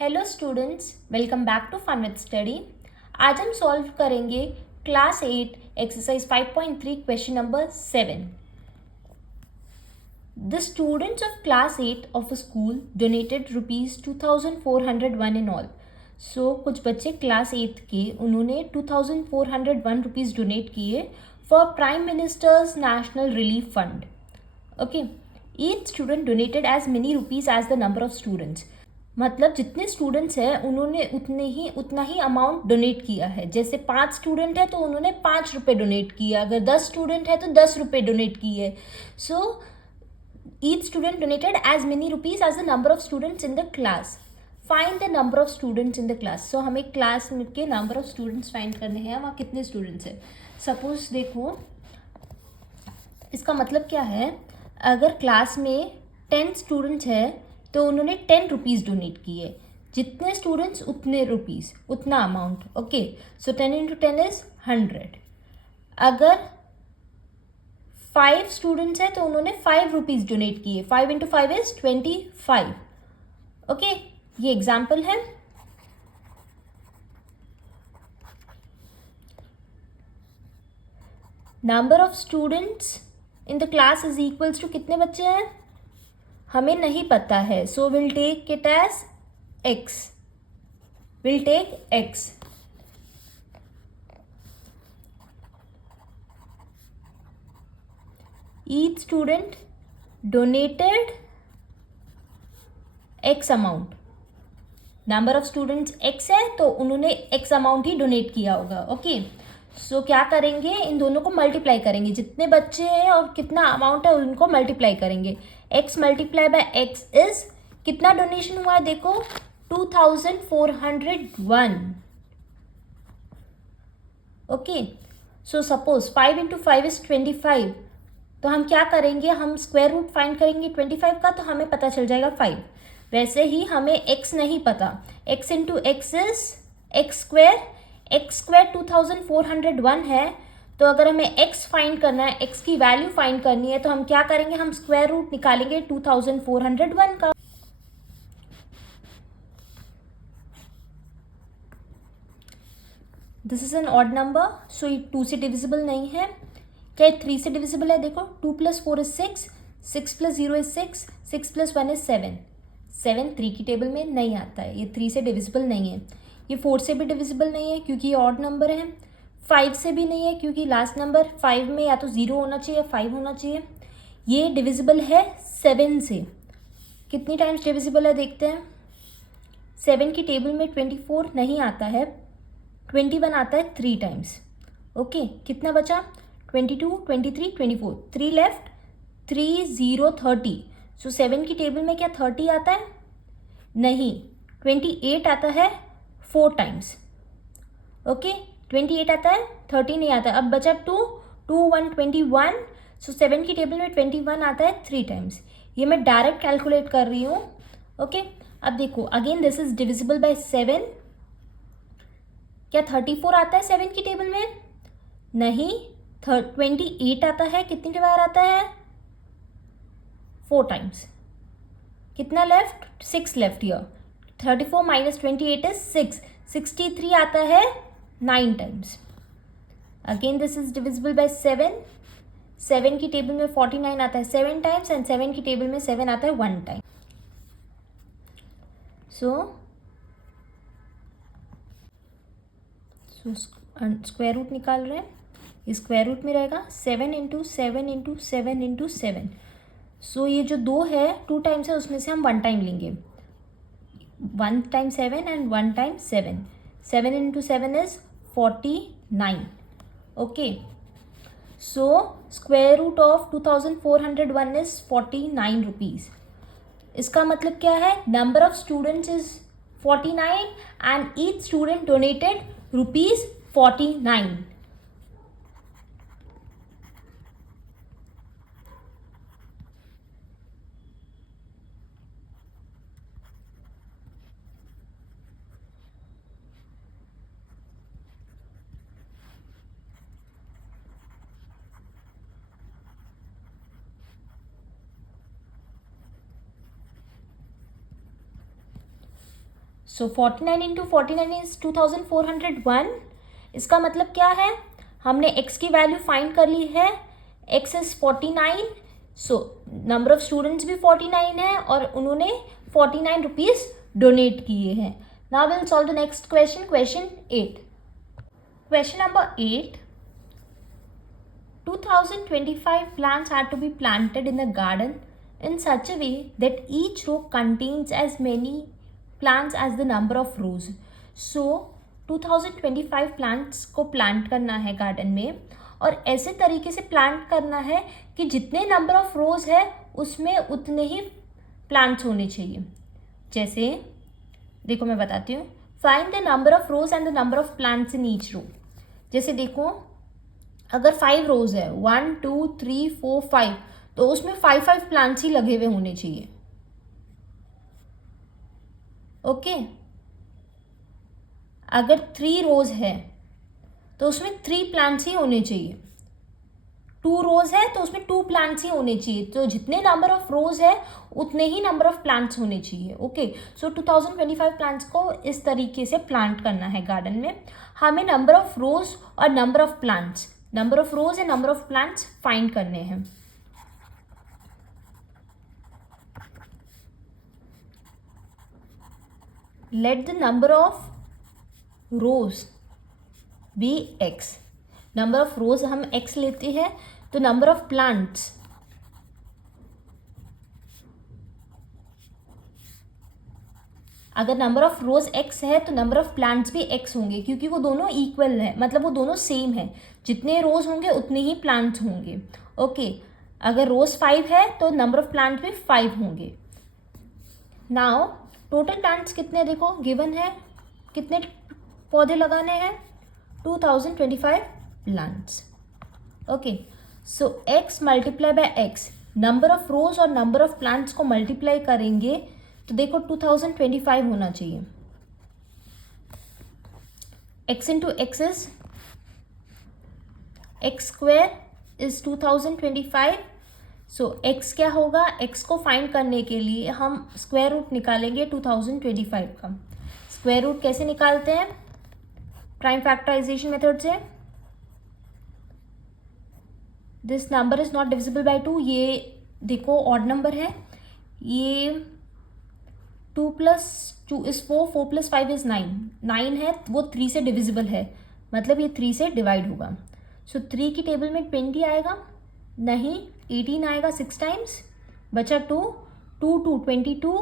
Hello students, welcome back to fun with study. आज हम solve करेंगे class 8 exercise 5.3 question number 7। The students of class 8 of a school donated ₹2401 in all. So कुछ बच्चे class 8 के उन्होंने 2401 rupees donate किए for prime minister's national relief fund. Okay, each student donated as many rupees as the number of students. मतलब जितने students हैं उन्होंने उतना ही अमाउंट डोनेट किया है। जैसे 5 स्टूडेंट है तो उन्होंने 5 रुपये डोनेट किया, अगर 10 स्टूडेंट है तो 10 रुपये डोनेट किए। So each student donated as many rupees as the number of students in the class. Find the number of students in the class. So हमें क्लास के नंबर ऑफ स्टूडेंट्स फाइंड करने हैं, वहाँ कितने स्टूडेंट्स हैं। Suppose देखो, इसका मतलब क्या है, अगर क्लास में 10 स्टूडेंट्स है तो उन्होंने 10 रुपीज़ डोनेट किए। जितने स्टूडेंट्स उतने रुपीज़, उतना amount. Okay, so 10 into 10 is 100। अगर 5 स्टूडेंट्स है तो उन्होंने 5 रुपीज़ डोनेट किए। 5 इंटू 5 इज 25। ओके, ये एग्जाम्पल है। Number of students in the class is equals to कितने बच्चे हैं हमें नहीं पता है। So will take it as x. We'll take x. Each student donated x amount. Number of students x है तो उन्होंने x अमाउंट ही डोनेट किया होगा। ओके, सो क्या करेंगे, इन दोनों को मल्टीप्लाई करेंगे। जितने बच्चे हैं और कितना अमाउंट है उनको मल्टीप्लाई करेंगे। x multiply by x is कितना डोनेशन हुआ है, देखो 2401। Okay, so suppose 5 into 5 is 25। तो हम क्या करेंगे, हम स्क्वायर रूट फाइंड करेंगे 25 का, तो हमें पता चल जाएगा 5। वैसे ही हमें x नहीं पता, x into x is x square. X square 2401 है, तो अगर हमें x फाइंड करना है, x की वैल्यू फाइंड करनी है, तो हम क्या करेंगे, हम स्क्वायर रूट निकालेंगे 2401 का। This is an odd number, so ये 2 से डिविजिबल नहीं है। क्या 3 से डिविजिबल है, देखो 2 + 4 इज 6, 6 + 0 इज 6, 6 + 1 इज 7। 7 3 की टेबल में नहीं आता है, ये 3 से डिविजिबल नहीं है। ये 4 से भी डिविजिबल नहीं है क्योंकि ये ऑड नंबर है। 5 से भी नहीं है क्योंकि लास्ट नंबर 5 में या तो 0 होना चाहिए या 5 होना चाहिए। ये डिविजिबल है 7 से। कितनी टाइम्स डिविजिबल है देखते हैं। 7 की टेबल में 24 नहीं आता है, 21 आता है 3 टाइम्स। ओके, कितना बचा, 22, 23, 24, 3 लेफ्ट, 3 0 30। सो 7 की टेबल में क्या 30 आता है, नहीं, 28 आता है 4 टाइम्स। ओके, 28 आता है, 30 नहीं आता। अब बचा 2, 2 1 21। सो 7 की टेबल में 21 आता है 3 टाइम्स। ये मैं डायरेक्ट कैलकुलेट कर रही हूँ। ओके, अब देखो again this is divisible by 7। क्या 34 आता है 7 की टेबल में, नहीं। 28 आता है, कितनी बार आता है, 4 टाइम्स। कितना लेफ्ट, 6 लेफ्ट हियर। 34 - 28 इज 6। 63 आता है 9 times. Again this is divisible by 7। 7 की टेबल में 49 आता है 7 टाइम्स, एंड 7 की टेबल में 7 आता है 1 टाइम। सो स्क्वायर रूट निकाल रहे हैं, ये स्क्वायर रूट में रहेगा 7 इंटू 7 इंटू 7 इंटू 7। सो ये जो 2 है 2 टाइम्स है, उसमें से हम 1 टाइम लेंगे। 1 time 7 and 1 time 7। 7 into 7 is 49। Okay, so square root of 2401 is 49 rupees. इसका मतलब क्या है, number of students is 49 and each student donated ₹49। So 49 into 49 is 2401. इसका मतलब क्या है, हमने x की वैल्यू फाइंड कर ली है. x is 49. So number of students भी 49 है और उन्होंने 49 रुपीज़ डोनेट किए हैं. Now will solve the next question, question 8. Question number 8. 2025 plants are to be planted in the garden in such a way that each row contains as many plants as the number of rows. So 2025 plants को plant करना है garden में, और ऐसे तरीके से plant करना है कि जितने नंबर ऑफ रोज है उसमें उतने ही प्लांट्स होने चाहिए. जैसे देखो मैं बताती हूँ. Find the number of rows and the number of plants in each row. जैसे देखो अगर 5 रोज है, 1 2 3 4 5, तो उसमें 5 प्लांट्स ही लगे हुए होने चाहिए. ओके. अगर 3 रोज है तो उसमें 3 प्लांट्स ही होने चाहिए. 2 रोज है तो उसमें 2 प्लांट्स ही होने चाहिए. तो जितने नंबर ऑफ रोज है उतने ही नंबर ऑफ प्लांट्स होने चाहिए. ओके. सो 2025 प्लांट्स को इस तरीके से प्लांट करना है गार्डन में. हमें नंबर ऑफ रोज और number of plants, number of rows and number of plants find करने हैं. Let the number of rows be x. Number of rows हम x लेते हैं, तो नंबर ऑफ प्लांट्स अगर नंबर ऑफ रोज x है तो नंबर ऑफ प्लांट्स भी x होंगे, क्योंकि वो दोनों इक्वल है, मतलब वो दोनों सेम है. जितने रोज होंगे उतने ही प्लांट्स होंगे. ओके. अगर रोज 5 है तो नंबर ऑफ प्लांट्स भी 5 होंगे. नाउ टोटल प्लांट्स कितने देखो गिवन है, कितने पौधे लगाने हैं, 2025 plants. Okay. So x multiply by x, number of rows और नंबर ऑफ प्लांट्स को मल्टीप्लाई करेंगे तो देखो 2025 होना चाहिए. x into x is x square is 2025. So x क्या होगा, x को फाइंड करने के लिए हम स्क्वायर रूट निकालेंगे 2025 का. स्क्वायर रूट कैसे निकालते हैं, प्राइम फैक्टराइजेशन मेथड से. This number is not divisible by 2. ये देखो ऑड नंबर है, ये 2 + 2 इज 4, 4 + 5 इज 9. 9 है वो 3 से डिविजिबल है, मतलब ये 3 से डिवाइड होगा. सो 3 की टेबल में 20 आएगा नहीं, 18 आएगा 6 टाइम्स, बचा 2 2 2 22,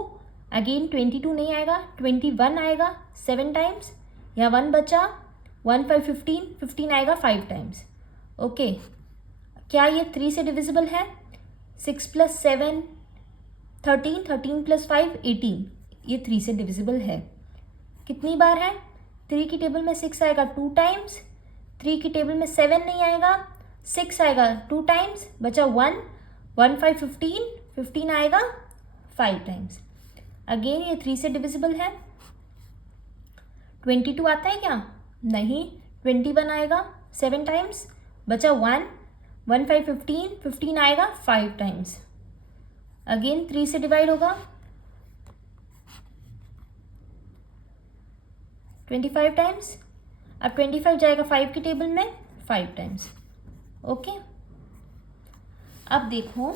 अगेन 22 नहीं आएगा, 21 आएगा 7 टाइम्स, यहाँ 1 बचा, 1 5 15, 15 आएगा 5 टाइम्स. ओके. क्या ये 3 से डिविजिबल है, 6 + 7 13, 13 + 5 18, ये 3 से डिविजिबल है. कितनी बार है, 3 की टेबल में 6 आएगा 2 टाइम्स, 3 की टेबल में 7 नहीं आएगा, 6 आएगा 2 टाइम्स, बचा 1 1 5 15, 15 आएगा 5 टाइम्स. अगेन ये 3 से डिविजिबल है. 22 आता है क्या, नहीं, 21 आएगा 7 टाइम्स, बचा 1 1 5 15, 15 आएगा 5 टाइम्स. अगेन 3 से डिवाइड होगा, 25 टाइम्स. अब 25 जाएगा 5 की टेबल में 5 टाइम्स. ओके. अब देखो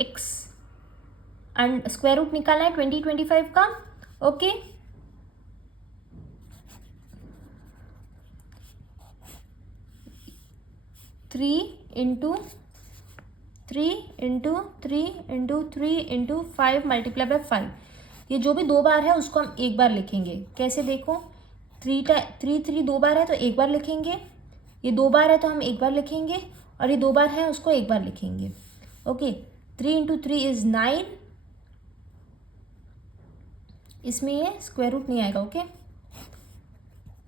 x स्क्वायर रूट निकालना है 25 का. Okay. Three into 3 into 5 multiply by 5. ये जो भी 2 बार है उसको हम एक बार लिखेंगे. कैसे देखो, 3 2 बार है तो एक बार लिखेंगे, ये 2 बार है तो हम एक बार लिखेंगे, और ये 2 बार है उसको एक बार लिखेंगे. ओके. 3 into 3 is 9. इसमें ये स्क्वायर रूट नहीं आएगा. Okay.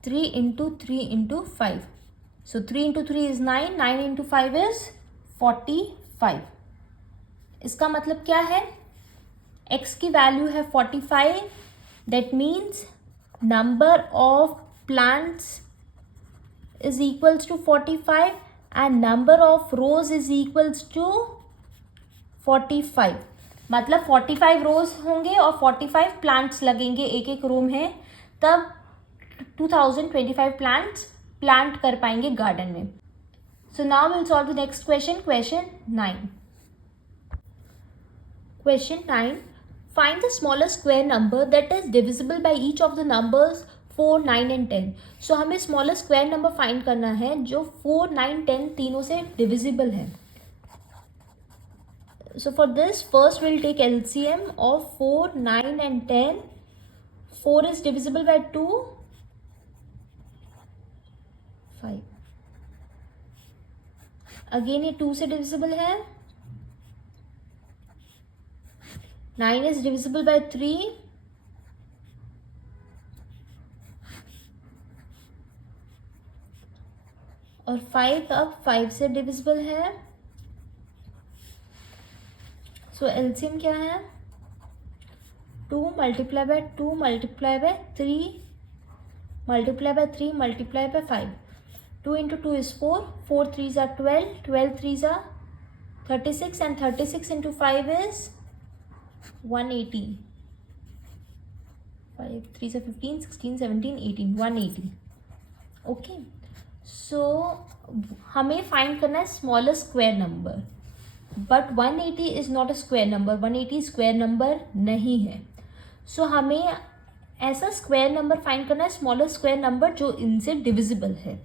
3 into 5. So 3 into 3 is 9, 9 into 5 is 45. इसका मतलब क्या है, x की वैल्यू है 45. That means number of plants is equals to 45 and number of rows is equals to 45. मतलब 45 रोज होंगे और 45 प्लांट्स लगेंगे, एक एक रूम है, तब 2025 प्लांट्स प्लांट कर पाएंगे गार्डन में. So now will solve the next question, question 9. Question 9. Find the smallest square number that is divisible by each of the numbers 4, 9 and 10. So हमें smallest square number find करना है जो 4, 9, 10 तीनों से divisible है. So for this, first we'll take LCM of 4, 9 and 10. 4 is divisible by 2, 5. Again ये 2 से divisible है. 9 is divisible by 3. और 5 अब 5 से divisible है. सो एलसीएम क्या है? 2 multiply by 2 multiply by 3 multiply by 3 multiply by 5. 2 into 2 is 4. 4 3s are 12. 12 3s are 36 and 36 into 5 is 180. 5 3s are 15, 16, 17, 18. 180. Okay, सो हमें फाइंड करना है smallest square number. But 180 is not a square number. 180 square number नहीं है. सो हमें ऐसा square number find करना है, smallest square number जो इनसे डिविजिबल है.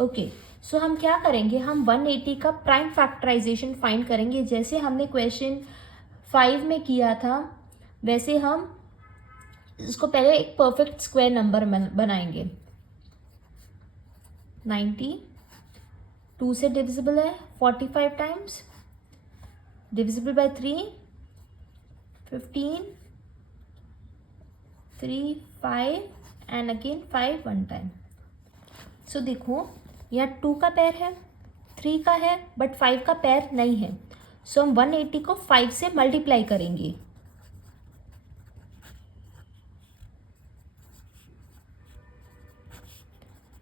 ओके, सो हम क्या करेंगे, हम 180 का प्राइम फैक्टराइजेशन फाइंड करेंगे. जैसे हमने क्वेश्चन 5 में किया था वैसे हम इसको पहले एक परफेक्ट स्क्वायर नंबर बनाएंगे. 90 2 से डिविजिबल है 45 times, divisible by 3 15 3 5 and again 5 one time. So देखो यहाँ 2 का पैर है, 3 का है, बट 5 का पैर नहीं है. सो हम 180 को 5 से मल्टीप्लाई करेंगे.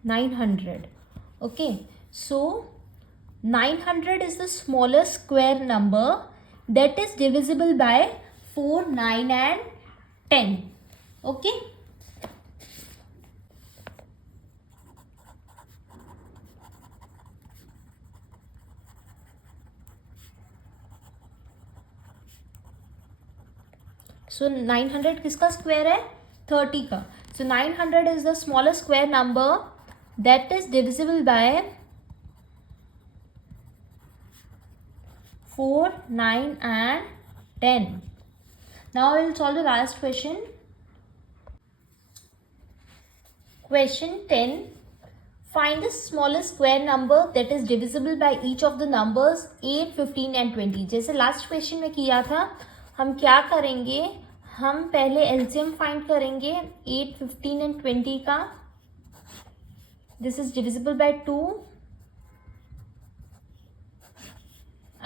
$900. Okay, so 900 is the smallest square number that is divisible by 4, 9 and 10. Okay. So 900 किसका स्क्वायर है? 30 का. So 900 is the smallest square number that is divisible by 4, 9 and 10. Now I will solve the last question. Question 10. Find the smallest square number that is divisible by each of the numbers 8, 15 and 20. जैसे last question में किया था, हम क्या करेंगे, हम पहले LCM find करेंगे 8, 15 एंड 20 का. This is divisible by 2.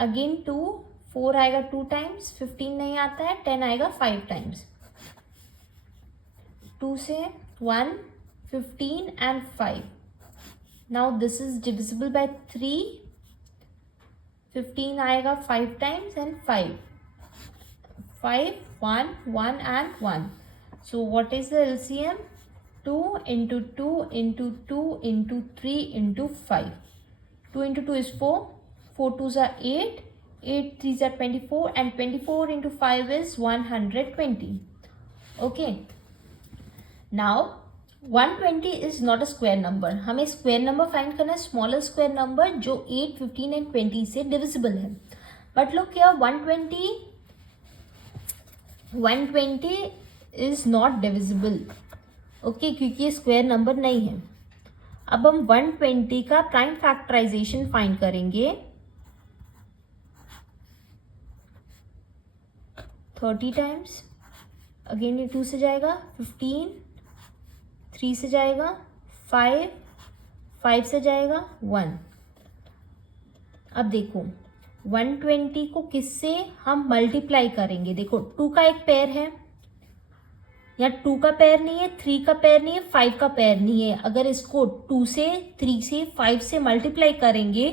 Again 2, 4 आएगा 2 टाइम्स, 15 नहीं आता है, 10 आएगा 5 टाइम्स. 2 से 1, 15 and 5. Now this is divisible by 3. 15 आएगा 5 times and 5. 5, 1, 1 and 1. So what is the LCM? 2 into 2 into 2 into 3 into 5. 2 into 2 is 4. 4 2s are 8. 8 3s are 24 and 24 into 5 is 120. Okay. Now 120 is not a square number. हमें square number find करना है, smallest square number जो 8, 15 and 20 से divisible है. But look here 120 is not divisible. Okay, क्योंकि ये square number नहीं है. अब हम 120 का प्राइम फैक्टराइजेशन फाइंड करेंगे. 30 टाइम्स, अगेन ये 2 से जाएगा, 15 3 से जाएगा, 5 से जाएगा, 1. अब देखो 120 को किससे हम मल्टीप्लाई करेंगे. देखो 2 का एक पेयर है, या 2 का पेयर नहीं है, 3 का पेयर नहीं है, 5 का पेयर नहीं है. अगर इसको 2 से 3 से 5 से मल्टीप्लाई करेंगे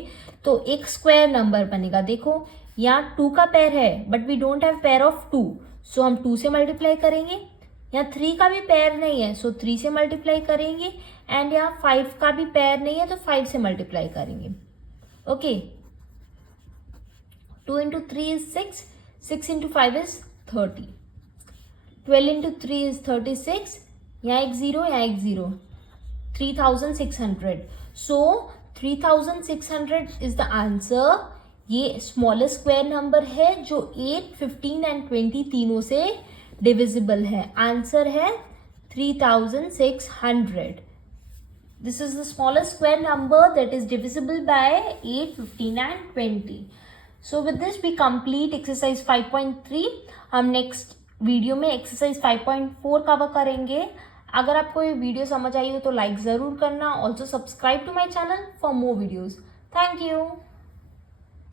तो एक स्क्वायर नंबर बनेगा. देखो यहाँ 2 का पेयर है but we don't have pair of 2, so हम 2 से मल्टीप्लाई करेंगे। यहाँ 3 का भी पेयर नहीं है, सो 3 से मल्टीप्लाई करेंगे। एंड यहाँ 5 का भी पेयर नहीं है, तो 5 से मल्टीप्लाई करेंगे। Okay, 2 into 3 is 6, 6 into 5 is 30, 12 into 3 is 36, यहाँ एक जीरो, यहाँ एक zero, 3600। So 3600 is the answer. ये स्मॉलेस्ट स्क्वायर नंबर है जो 8, 15 एंड 20 तीनों से डिविजिबल है। आंसर है 3600। This is the smallest square number that is divisible by 8, 15 and 20. So with this we complete exercise 5.3. हम नेक्स्ट वीडियो में एक्सरसाइज 5.4 कवर करेंगे। अगर आपको ये वीडियो समझ आई हो तो लाइक ज़रूर करना। Also subscribe to my channel for more videos. Thank you.